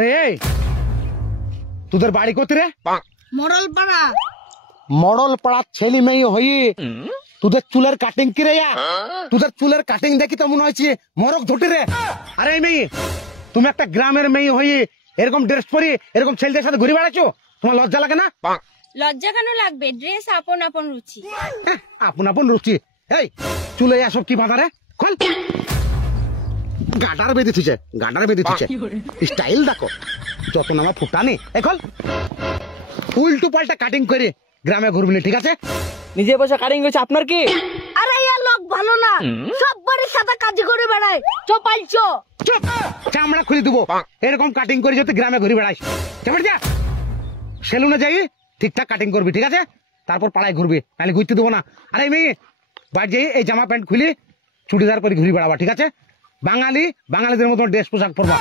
রে তোদের বাড়ি কোথায় রে? মডল পাড়া। মডল পাড়া ছেলে মেয়ে হয়ে তোদের চুলের কাটিং কি রে? তোদের চুলের কাটিং দেখি তো মনে হচ্ছে মরক ধুটি রে। আরে মেয়ে, তুমি একটা গ্রামের মেয়ে হয়ে এরকম ড্রেস পরে এরকম ছেলেদের সাথে ঘুরে বেড়াচ্ছো, তোমার লজ্জা লাগে না? লজ্জা কেন লাগবে? ড্রেস আপন আপন রুচি। আপন আপন রুচি। এই চুলে এসব কি বাঁধা রে? খোল। গাডার বেঁধে থুছে, গাডার বেঁধে থুছে। স্টাইল দেখো, যত নামা ফুটানি। এখন উল্টো পাল্টা কাটিং করে গ্রামে ঘুরবি, ঠিক আছে? নিজে বসে কাটিং করছে, আপনার কি? আরে ইয়া লোক ভালো না, সব বাড়ির সাথে কাজ করে বেড়ায়। চপাইছো চুপ, চামড়া খুলে দেবো। এরকম কাটিং করে যদি গ্রামে ঘুরে বেড়াইস, কেমন যা সেলুনে যাই ঠিকঠাক কাটিং করবি, ঠিক আছে? তারপর পাড়ায় ঘুরবি, নাহলে ঘুরতে দেবো না। আরে মেয়ে, বাড়ি যাই এই জামা প্যান্ট খুলে চুড়িদার পরে ঘুরে বেড়াবা, ঠিক আছে? বাঙালিদের মতো ড্রেস পোশাক পরবা।